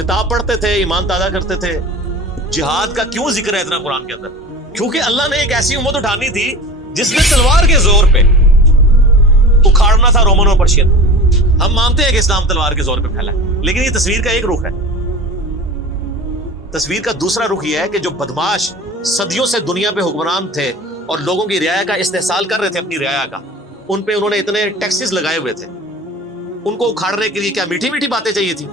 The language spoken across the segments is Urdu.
کتاب پڑھتے تھے, ایمان تازہ کرتے تھے. جہاد کا کیوں ذکر ہے اتنا قرآن کے اندر؟ کیونکہ اللہ نے ایک ایسی امت اٹھانی تھی جس نے تلوار کے زور پہ اکھاڑنا تھا رومن اور پرشین. ہم مانتے ہیں کہ اسلام تلوار کے زور پہ پھیلا ہے, لیکن یہ تصویر کا ایک رخ ہے. تصویر کا دوسرا رخ یہ ہے کہ جو بدماش صدیوں سے دنیا پہ حکمران تھے اور لوگوں کی رعایا کا استحصال کر رہے تھے, اپنی رعایا کا, ان پہ انہوں نے اتنے ٹیکسز لگائے ہوئے تھے, ان کو اکھاڑنے کے لیے کیا میٹھی میٹھی باتیں چاہیے تھی؟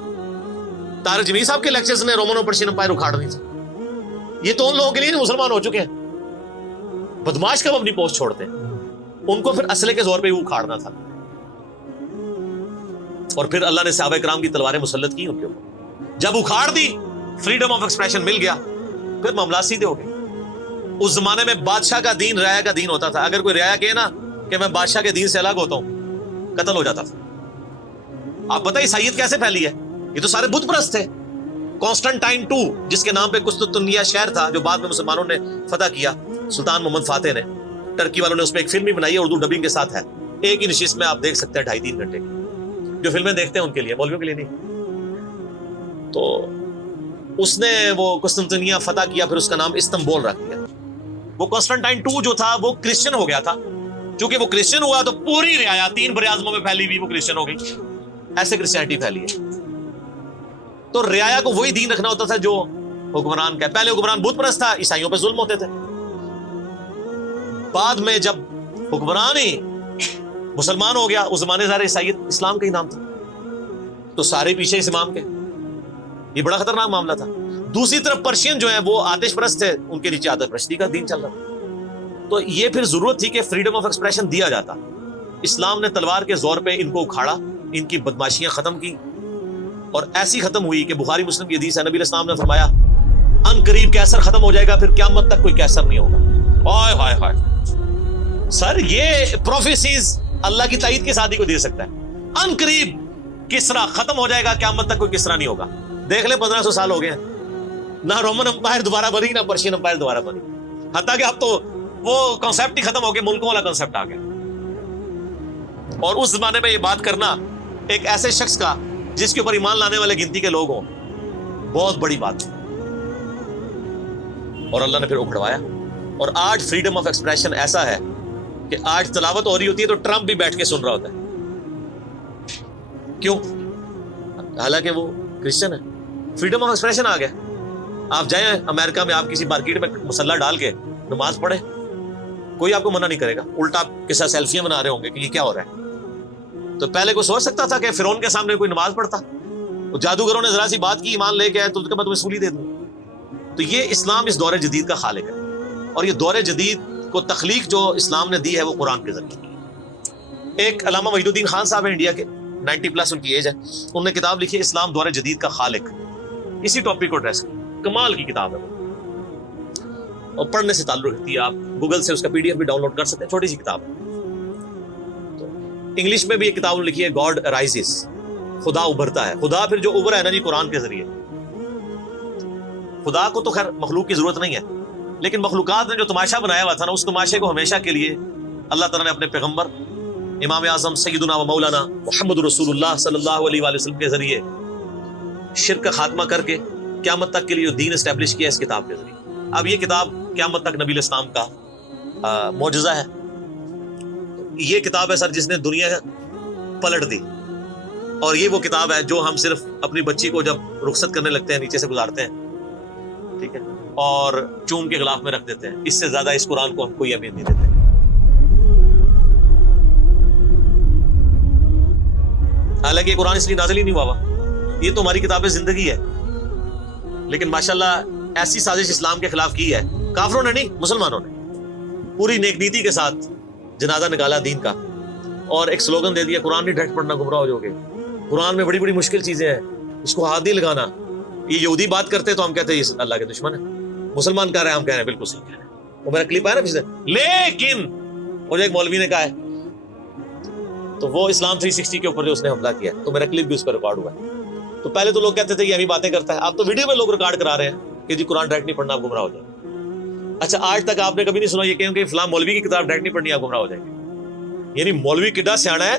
طارق جمیل صاحب کے لیکچرز نے رومن اور پرشین امپائر اکھاڑنی تھی. یہ تو ان لوگوں کے لیے نہیں مسلمان ہو چکے ہیں. بدماش کب اپنی پوسٹ چھوڑتے ہیں؟ ان کو پھر اسلحے کے زور پہ اکھاڑنا تھا. اور پھر اللہ نے صحابہ کرام کی تلواریں مسلط کی ان کے اوپر. جب اکھاڑ دی, فریڈم آف ایکسپریشن مل گیا, پھر معاملات سیدھے ہو گئے. اس زمانے میں بادشاہ کا دین رعایا کا دین ہوتا تھا. اگر کوئی رعایا کہے نا کہ میں بادشاہ کے دین سے الگ ہوتا ہوں, قتل ہو جاتا تھا. آپ پتہ عیسائیت کیسے پھیلی ہے؟ یہ تو سارے بت پرست تھے. کانسٹنٹائن II, جس کے نام پہ قسطنطنیہ شہر تھا جو بعد میں مسلمانوں نے فتح کیا, سلطان محمد فاتح نے, ٹرکی والوں نے اس پہ ایک فلم بھی بنائی ہے, اردو ڈبنگ کے ساتھ ہے. ایک ہی نشست میں آپ دیکھ سکتے ہیں 2.5-3 گھنٹے کی. جو فلمیں دیکھتے ہیں ان کے لیے, مولویوں کے لیے نہیں. تو اس نے وہ قسطنطنیہ فتح کیا, پھر اس کا نام استنبول رکھ دیا. وہ کانسٹنٹائن II جو تھا وہ کرسچن ہو گیا تھا. چونکہ وہ کرسچن ہوا تو پوری رعایا 3 براعظموں میں پھیلی ہوئی وہ کرسچن ہو گئی. ایسے کرسچینٹی پھیلی ہے. تو رعایا کو وہی دین رکھنا ہوتا تھا جو حکمران کا. پہلے حکمران بت پرست تھا, عیسائیوں پہ ظلم ہوتے تھے. بعد میں جب حکمران ہی مسلمان ہو گیا, اس زمانے ظاہر عیسائیت اسلام کا ہی نام تھا, تو سارے پیچھے اس امام کے. یہ بڑا خطرناک معاملہ تھا. دوسری طرف پرشین جو ہیں وہ آتش پرست تھے, ان کے نیچے آتش پرستی کا دین چل رہا تھا. تو یہ پھر ضرورت تھی کہ فریڈم آف ایکسپریشن دیا جاتا. اسلام نے تلوار کے زور پہ ان کو اکھاڑا, ان کی بدماشیاں ختم کی, اور ایسی ختم ہوئی کہ بخاری مسلم کی حدیث ہے, نبی علیہ السلام نے فرمایا ان قریب کیسر ختم ہو جائے گا, پھر قیامت تک کوئی کیسر نہیں ہوگا. ہائے ہائے ہائے سر, یہ پروفیسیز اللہ کی تائید کے ساتھ ہی کوئی دے سکتا ہے. ان قریب کسرا ختم ہو جائے گا, قیامت تک کوئی کسرا نہیں ہوگا. دیکھ لیں 1500 سال ہو گئے ہیں, نہ رومن امپائر دوبارہ بنی, نہ پرشین امپائر دوبارہ بنی. حتیٰ کہ اب تو وہ کانسیپٹ ہی ختم ہو گیا, ملکوں والا کانسیپٹ آ گیا. اور اس زمانے میں یہ بات کرنا ایک ایسے شخص کا جس کے اوپر ایمان لانے والے گنتی کے لوگ ہوں, بہت بڑی بات تھی. اور اللہ نے پھر اکھڑوایا. اور آج فریڈم آف ایکسپریشن ایسا ہے کہ آج تلاوت ہو رہی ہوتی ہے تو ٹرمپ بھی بیٹھ کے سن رہا ہوتا ہے. کیوں؟ حالانکہ وہ کرسچن ہے. فریڈم آف ایکسپریشن آ گیا. آپ جائیں امریکہ میں, آپ کسی مارکیٹ میں مسلح ڈال کے نماز پڑھیں, کوئی آپ کو منع نہیں کرے گا. الٹا آپ کے ساتھ سیلفیاں بنا رہے ہوں گے کہ یہ کیا ہو رہا ہے. تو پہلے کوئی سوچ سکتا تھا کہ فرعون کے سامنے کوئی نماز پڑھتا؟ جادوگروں نے ذرا سی بات کی, ایمان لے کے آئے, تو اس کے بعد تمہیں سولی دے دوں. تو یہ اسلام اس دور جدید کا خالق ہے, اور یہ دور جدید کو تخلیق جو اسلام نے دی ہے وہ قرآن کے ذریعے. ایک علامہ وحید الدین خان صاحب ہیں انڈیا کے, 90+ ان کی ایج ہے. انہوں نے کتاب لکھی ہے اسلام دور جدید کا خالق. اسی ٹاپک کو ایڈریس کی, کمال کی کتاب ہے وہ, اور پڑھنے سے تعلق رکھتی ہے. آپ گوگل سے اس کا PDF بھی ڈاؤن لوڈ کر سکتے ہیں, چھوٹی سی کتاب. تو انگلش میں بھی ایک کتاب لکھی ہے, گاڈ رائزز, خدا ابھرتا ہے. خدا پھر جو ابھرا ہے نا جی قرآن کے ذریعے. خدا کو تو خیر مخلوق کی ضرورت نہیں ہے, لیکن مخلوقات نے جو تماشا بنایا ہوا تھا نا, اس تماشے کو ہمیشہ کے لیے اللہ تعالیٰ نے اپنے پیغمبر امام اعظم سیدنا و مولانا محمد رسول اللہ صلی اللہ علیہ وآلہ وسلم کے ذریعے شرک کا خاتمہ کر کے قیامت تک کے لیے دین اسٹیبلش کیا اس کتاب کے ذریعے. اب یہ کتاب قیامت تک نبی علیہ السلام کا معجزہ ہے. یہ کتاب ہے سر جس نے دنیا پلٹ دی, اور یہ وہ کتاب ہے جو ہم صرف اپنی بچی کو جب رخصت کرنے لگتے ہیں نیچے سے گزارتے ہیں, ٹھیک ہے, اور چوم کے غلاف میں رکھ دیتے ہیں. اس سے زیادہ اس قرآن کو ہم کوئی اہمیت نہیں دیتے. حالانکہ یہ قرآن اس لیے نازل ہی نہیں ہوا, یہ تو ہماری کتاب زندگی ہے. لیکن ماشاءاللہ ایسی سازش اسلام کے خلاف کی ہے کافروں نے, نہیں مسلمانوں نے, پوری نیک نیتی کے ساتھ جنازہ نکالا دین کا, اور ایک سلوگن دے دیا قرآن نہیں ڈائریکٹ پڑھنا گمراہ ہو جاؤ گے. قرآن میں بڑی بڑی مشکل چیزیں ہیں, اس کو ہاتھ نہیں لگانا. یہ یہودی بات کرتے تو ہم کہتے ہیں یہ اللہ کے دشمن ہے. مسلمان کہہ رہے ہیں, ہم کہہ رہے ہیں بالکل صحیح کہہ رہے ہیں. وہ میرا کلپ آیا نا پچھلے, لیکن اور ایک مولوی نے کہا ہے, تو وہ اسلام 360 کے اوپر جو اس نے حملہ کیا, تو میرا کلپ بھی اس پر ریکارڈ ہوا ہے. تو پہلے تو لوگ کہتے تھے کہ ہم ہی باتیں کرتا ہے, اب تو ویڈیو میں لوگ ریکارڈ کرا رہے ہیں کہ جی قرآن ڈائریکٹ نہیں پڑھنا آپ گمراہ ہو جائیں. اچھا, آج تک آپ نے کبھی نہیں سنا یہ کہ فلاں مولوی کی کتاب ڈائریکٹ نہیں پڑھنی آپ گمراہ ہو جائیں گے. یعنی مولوی کڈا سیاڑا ہے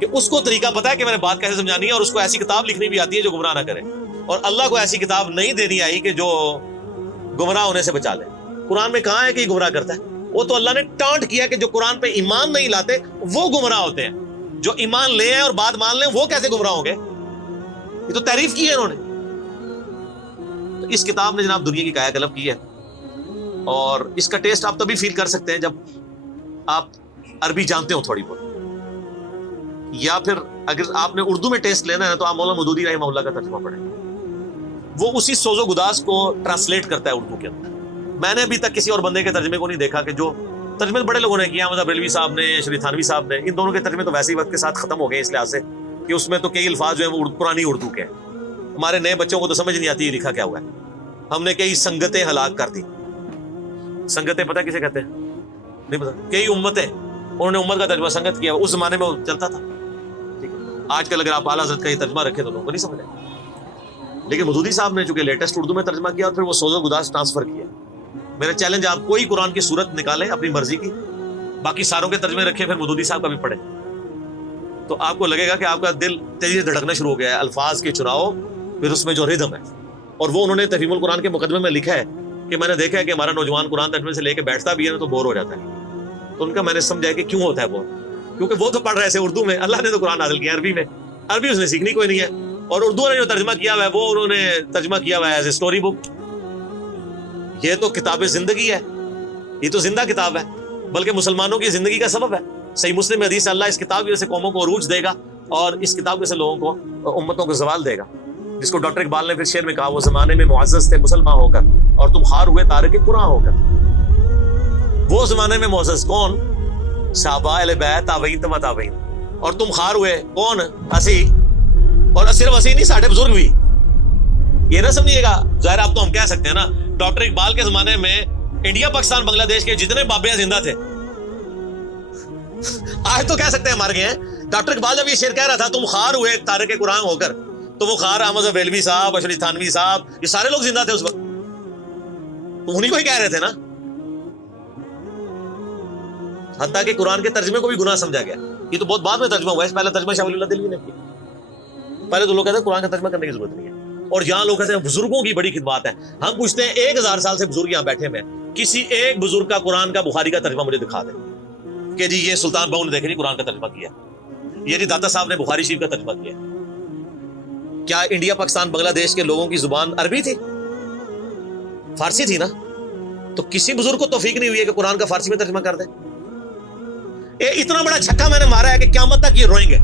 کہ اس کو طریقہ پتا ہے کہ میں نے بات کیسے سمجھانی ہے, اور اس کو ایسی کتاب لکھنی بھی آتی ہے جو گمراہ نہ کرے. اور اللہ کو ایسی کتاب نہیں دینی آئی کہ جو گمراہ ہونے سے بچا لے. قرآن میں کہاں ہے کہ یہ گمراہ کرتا ہے؟ وہ تو اللہ نے ٹانٹ کیا کہ جو قرآن پہ ایمان نہیں لاتے وہ گمراہ ہوتے ہیں. جو ایمان لے ہیں اور بات مان لیں وہ کیسے گمراہ ہوں گے؟ یہ تو تعریف کی ہے انہوں نے. تو اس کتاب نے جناب دنیا کی کایا کلب کی ہے, اور اس کا ٹیسٹ آپ تبھی فیل کر سکتے ہیں جب آپ عربی جانتے ہو تھوڑی بہت, یا پھر اگر آپ نے اردو میں ٹیسٹ لینا ہے تو آپ مولانا مودودی رحمہ اللہ کا ترجمہ پڑھیں. وہ اسی سوز و گداز کو ٹرانسلیٹ کرتا ہے اردو کے اندر. میں نے ابھی تک کسی اور بندے کے ترجمے کو نہیں دیکھا کہ جو ترجمے بڑے لوگوں نے کیا, مطلب بریلوی صاحب نے, شریف تھانوی صاحب نے, ان دونوں کے ترجمے تو ویسے ہی وقت کے ساتھ ختم ہو گئے اس لحاظ سے کہ اس میں تو کئی الفاظ جو ہیں وہ پرانی اردو کے ہیں. ہمارے نئے بچوں کو تو سمجھ نہیں آتی یہ لکھا کیا ہوا ہے. ہم نے کئی سنگتیں ہلاک کر دی. سنگتیں پتہ کسے کہتے ہیں؟ نہیں پتا. کئی امتیں, انہوں نے امت کا ترجمہ سنگت کیا, اس زمانے میں وہ چلتا تھا. ٹھیک ہے, آج کل اگر آپ اعلیٰ حضرت کا یہ ترجمہ رکھے تو لوگوں کو نہیں سمجھ آئے. لیکن مودودی صاحب نے چونکہ لیٹسٹ اردو میں ترجمہ کیا اور پھر وہ سوز و گداز ٹرانسفر کیا. میرا چیلنج, آپ کوئی قرآن کی صورت نکالیں اپنی مرضی کی, باقی ساروں کے ترجمے رکھیں, پھر مودودی صاحب کا بھی پڑھیں, تو آپ کو لگے گا کہ آپ کا دل تیزی سے دھڑکنا شروع ہو گیا ہے. الفاظ کے چناؤ, پھر اس میں جو ردم ہے. اور وہ انہوں نے تفہیم القرآن کے مقدمے میں لکھا ہے کہ میں نے دیکھا ہے کہ ہمارا نوجوان قرآن ترجمے سے لے کے بیٹھتا بھی ہے نا تو بور ہو جاتا ہے. تو ان کا میں نے سمجھا کہ کیوں ہوتا ہے بور, کیونکہ وہ تو پڑھ رہے تھے اردو میں, اللہ نے تو قرآن نازل کیا عربی میں, عربی اس نے سیکھنی کوئی نہیں ہے. اور اردو نے جو ترجمہ کیا ہوا ہے وہ انہوں نے ترجمہ کیا ہوا ہے ایز اے اسٹوری بک. یہ تو کتاب زندگی ہے, یہ تو زندہ کتاب ہے, بلکہ مسلمانوں کی زندگی کا سبب ہے. صحیح مسلم میں حدیث ہے, اللہ اس کتاب کی وجہ سے قوموں کو عروج دے گا اور اس کتاب کی وجہ سے لوگوں کو, امتوں کو زوال دے گا. جس کو ڈاکٹر اقبال نے پھر شعر میں کہا, وہ زمانے میں معزز تھے مسلمان ہو کر اور تم خار ہوئے تارک قرآن ہو کر. وہ زمانے میں معزز کون؟ صحابہ اہل بیت تابعین تبع تابعین. اور تم خار ہوئے کون؟ اسی. اور صرف اسی نہیں, ساڑھے بزرگ بھی. یہ نہ سمجھیے گا, ظاہر آپ تو ہم کہہ سکتے ہیں نا, ڈاکٹر اقبال کے زمانے میں انڈیا پاکستان بنگلہ دیش کے جتنے بابے زندہ تھے, آج تو کہہ سکتے ہیں مر گئے ہیں. ڈاکٹر اقبال جب یہ شعر کہہ رہا تھا تم خار ہوئے تارک قرآن ہو کر, تو وہ خار احمد بریلوی صاحب, اشرف تھانوی صاحب, یہ سارے لوگ زندہ تھے اس وقت, تو انہی کو ہی کہہ رہے تھے نا. حتیٰ کہ قرآن کے ترجمے کو بھی گناہ سمجھا گیا. یہ تو بہت بعد میں ترجمہ ہوا ہے, پہلے ترجمہ شاہ ولی اللہ دہلوی نے کیا. پہلے تو لوگ کہتے ہیں قرآن کا ترجمہ کرنے کی ضرورت نہیں ہے. اور یہاں لوگ کہتے ہیں بزرگوں کی بڑی خدمات ہے. ہم پوچھتے ہیں 1000 سال سے بزرگ یہاں بیٹھے ہوئے ہیں, کسی ایک بزرگ کا قرآن کا بخاری کا ترجمہ مجھے دکھا دیں کہ جی یہ سلطان بہو نے دیکھے نہیں قرآن کا ترجمہ کیا, یہ جی داتا صاحب نے بخاری شریف کا ترجمہ کیا. کیا انڈیا پاکستان بنگلہ دیش کے لوگوں کی زبان عربی تھی؟ فارسی تھی نا. تو کسی بزرگ کو توفیق نہیں ہوئی ہے کہ قرآن کا فارسی میں ترجمہ کر دے. اتنا بڑا چھکا میں نے مارا ہے کہ قیامت تک یہ روئیں گے.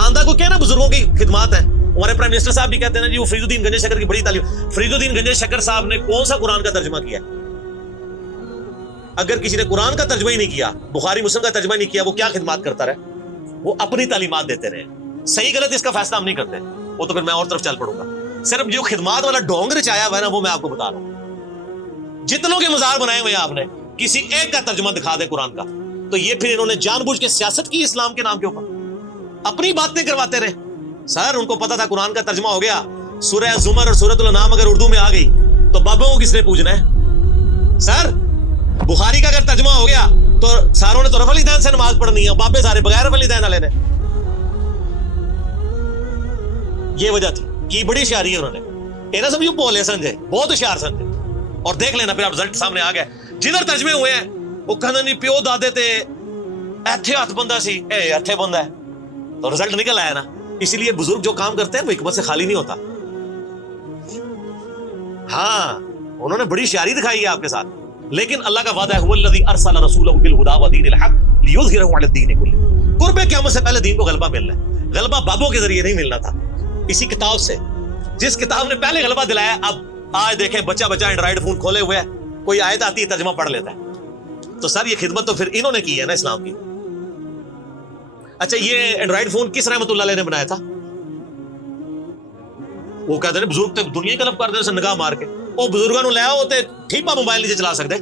آندھا کو کیا نا بزرگوں کی خدمات ہیں. ہمارے پرائم منسٹر صاحب بھی کہتے ہیں نا جی وہ فرید الدین گنجے شکر کی بڑی تعلیم. فرید الدین گنجے شکر صاحب نے کون سا قرآن کا ترجمہ کیا؟ اگر کسی نے قرآن کا ترجمہ ہی نہیں کیا, بخاری مسلم کا ترجمہ نہیں کیا, وہ کیا خدمات کرتا رہے؟ وہ اپنی تعلیمات دیتے رہے. صحیح غلط اس کا فیصلہ ہم نہیں کرتے, وہ تو پھر میں اور طرف چل پڑوں گا. صرف جو خدمات والا ڈونگ رچایا ہوا ہے نا وہ میں آپ کو بتا رہا ہوں. جتنوں کے مزار بنائے ہوئے ہیں آپ نے, کسی ایک کا ترجمہ دکھا دیں قرآن کا, تو یہ پھر انہوں نے جان بوجھ کے سیاست کی اسلام کے نام کے اوپر, اپنی باتیں کرواتے رہے. سر ان کو پتا تھا قرآن کا ترجمہ ہو گیا, سورہ زمر اور سورۃ الانعام اگر اردو میں آ گئی تو بابوں کو کس نے پوجنا ہے؟ سر بخاری کا اگر ترجمہ ہو گیا تو ساروں نے تو رفع الیدین سے نماز پڑھنی ہے, بابے سارے بغیر رفع الیدین والے نے. یہ وجہ تھی کی بڑی ہوشیاری ہے انہوں نے. یہ نہ سمجھو بولے سمجھے, بہت ہوشیار سمجھے. اور دیکھ لینا پھر آپ رزلٹ سامنے آ گئے. جدھر ترجمے ہوئے ہیں وہ کہنا نہیں پیو دادے تے ایتھے ہاتھ بندہ سی, اے ایتھے بندہ ہے, تو رزلٹ نکل آیا نا. اسی لیے بزرگ جو کام کرتے ہیں وہ حکمت سے خالی نہیں ہوتا. ہاں انہوں نے بڑی ہوشیاری دکھائی ہے آپ کے ساتھ, لیکن اللہ کا وعدہ ہے هو الذی ارسل رسولہ بالہدی ودین الحق لیظہرہ علی الدین کلہ. قرب قیامت سے پہلے دین کو غلبہ ملنا ہے. غلبہ بابوں کے ذریعے نہیں ملنا تھا, اسی کتاب سے. جس کتاب نے پہلے غلبہ دلایا, اب آج دیکھیں بچہ اینڈرائڈ فون کھولے ہوئے ہے, کوئی آیت آتی ہے ترجمہ پڑھ لیتا ہے. تو سر یہ خدمت تو پھر انہوں نے کی ہے نا اسلام کی. اچھا یہ اینڈرائڈ فون کس رحمت اللہ علیہ نے بنایا تھا؟ وہ کہتے ہیں بزرگ تے دنیا کلب کر دے نگاہ مار کے. وہ بزرگوں نے لے آؤ تے ٹھیپا موبائل نیچے چلا سکتے.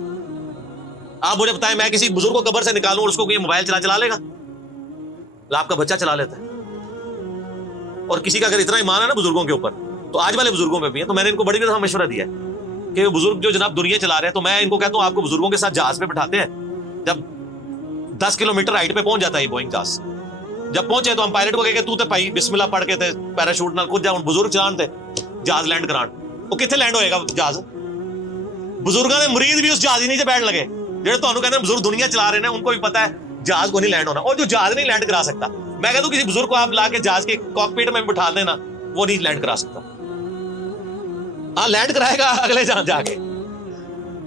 آپ مجھے بتائیں میں کسی بزرگ کو قبر سے نکالوں اور اس کو یہ موبائل چلا لے گا؟ آپ کا بچہ چلا لیتا ہے. اور کسی کا اگر اتنا ایمان ہے نا بزرگوں کے اوپر, تو آج والے بزرگوں پہ بھی ہے. تو میں نے ان کو بڑی دفعہ مشورہ دیا ہے کہ بزرگ جو جناب دنیا چلا رہے ہیں, تو میں ان کو کہتا ہوں آپ کو بزرگوں کے ساتھ جہاز پہ بٹھاتے ہیں, جب 10 کلومیٹر ہائٹ پہ پہنچ جاتا ہے یہ بوئنگ جہاز, جب پہنچے تو ہم پائلٹ کو کہے کہ تو تے بھائی بسم اللہ پڑھ کے تے پیراشوٹ نال کود جا، ہن بزرگ چلان تے جہاز لینڈ کران، وہ کتنے لینڈ ہوئے گا جہاز؟ بزرگاں دے مرید بھی اس جہاز ہی نہیں بیٹھ لگے، جہاں تمہیں کہتے ہیں بزرگ دنیا چلا رہے ہیں ان کو بھی پتا ہے جہاز کو نہیں لینڈ ہونا، اور جو جہاز نہیں لینڈ کرا سکتا، میں کہتا ہوں کسی بزرگ کو آپ لا کے جہاز کے کاک پیٹ میں بٹھا دینا، وہ نہیں لینڈ کرا سکتا. ہاں لینڈ کرائے گا اگلے جہاں جا کے،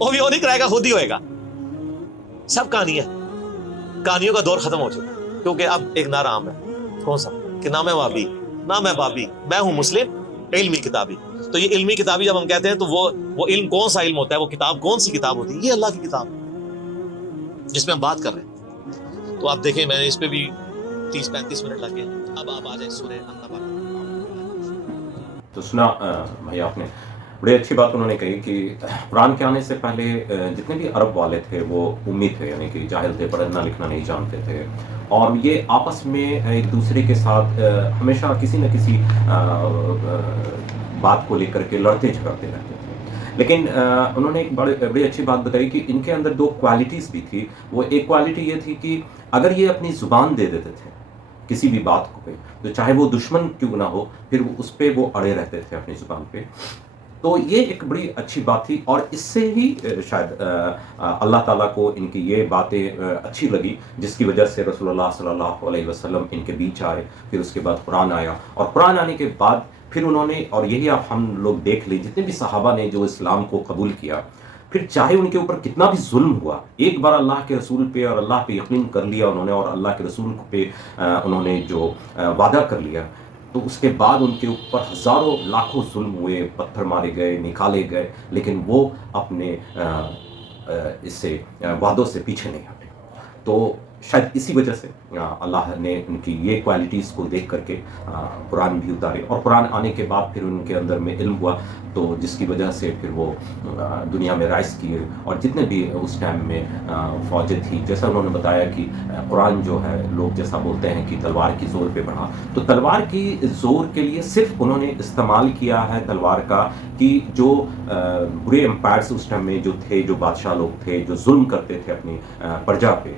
وہ بھی وہ نہیں کرائے گا، خود ہی ہوئے گا. سب کہانی ہے، کہانیوں کا دور ختم ہو چکا ہے، کیونکہ اب ایک نعرہ عام ہے. کون سا؟ کہ نہ میں وہابی نہ میں بابی، میں ہوں مسلم علمی کتابی. تو یہ علمی کتابی جب ہم کہتے ہیں تو وہ علم کون سا علم ہوتا ہے، وہ کتاب کون سی کتاب ہوتی ہے؟ یہ اللہ کی کتاب جس میں ہم بات کر رہے ہیں. تو آپ دیکھیں میں نے اس پہ بھی 30-35 منٹ لگ گئے. اب آپ آ جائیں سورہ النبا. تو سنا بھائی آپ نے بڑی اچھی بات انہوں نے کہی کہ قرآن کے آنے سے پہلے جتنے بھی عرب والے تھے وہ امی تھے، یعنی کہ جاہل تھے، پڑھنا لکھنا نہیں جانتے تھے، اور یہ آپس میں ایک دوسرے کے ساتھ ہمیشہ کسی نہ کسی بات کو لے کر کے لڑتے جھگڑتے رہتے تھے. لیکن انہوں نے ایک بڑی اچھی بات بتائی کہ ان کے اندر 2 کوالٹیز بھی تھی. وہ ایک کوالٹی یہ تھی کہ اگر یہ اپنی زبان دے دیتے تھے کسی بھی بات کو پہ، تو چاہے وہ دشمن کیوں نہ ہو، پھر اس پہ وہ اڑے رہتے تھے اپنی زبان پہ. تو یہ ایک بڑی اچھی بات تھی، اور اس سے ہی شاید اللہ تعالیٰ کو ان کی یہ باتیں اچھی لگی، جس کی وجہ سے رسول اللہ صلی اللہ علیہ وسلم ان کے بیچ آئے. پھر اس کے بعد قرآن آیا، اور قرآن آنے کے بعد پھر انہوں نے، اور یہی آپ ہم لوگ دیکھ لیں، جتنے بھی صحابہ نے جو اسلام کو قبول کیا، پھر چاہے ان کے اوپر کتنا بھی ظلم ہوا، ایک بار اللہ کے رسول پہ اور اللہ پہ یقین کر لیا انہوں نے، اور اللہ کے رسول پہ انہوں نے جو وعدہ کر لیا، تو اس کے بعد ان کے اوپر ہزاروں لاکھوں ظلم ہوئے، پتھر مارے گئے، نکالے گئے، لیکن وہ اپنے اس سے وعدوں سے پیچھے نہیں ہٹے. تو شاید اسی وجہ سے اللہ نے ان کی یہ کوالٹیز کو دیکھ کر کے قرآن بھی اتارے، اور قرآن آنے کے بعد پھر ان کے اندر میں علم ہوا، تو جس کی وجہ سے پھر وہ دنیا میں رائز کیے. اور جتنے بھی اس ٹائم میں فوجیں تھی، جیسا انہوں نے بتایا کہ قرآن جو ہے، لوگ جیسا بولتے ہیں کہ تلوار کی زور پہ بڑھا، تو تلوار کی زور کے لیے صرف انہوں نے استعمال کیا ہے تلوار کا کہ جو برے امپائرس اس ٹائم میں جو تھے، جو بادشاہ لوگ تھے، جو ظلم کرتے تھے اپنی پرجا پہ،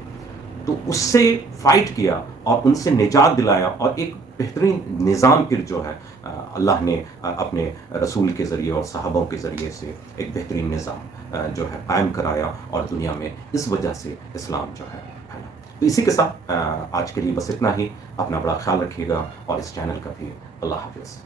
تو اس سے فائٹ کیا اور ان سے نجات دلایا، اور ایک بہترین نظام پھر جو ہے اللہ نے اپنے رسول کے ذریعے اور صحابوں کے ذریعے سے ایک بہترین نظام جو ہے قائم کرایا، اور دنیا میں اس وجہ سے اسلام جو ہے پھیلا. تو اسی کے ساتھ آج کے لیے بس اتنا ہی. اپنا بڑا خیال رکھیے گا، اور اس چینل کا بھی. اللہ حافظ.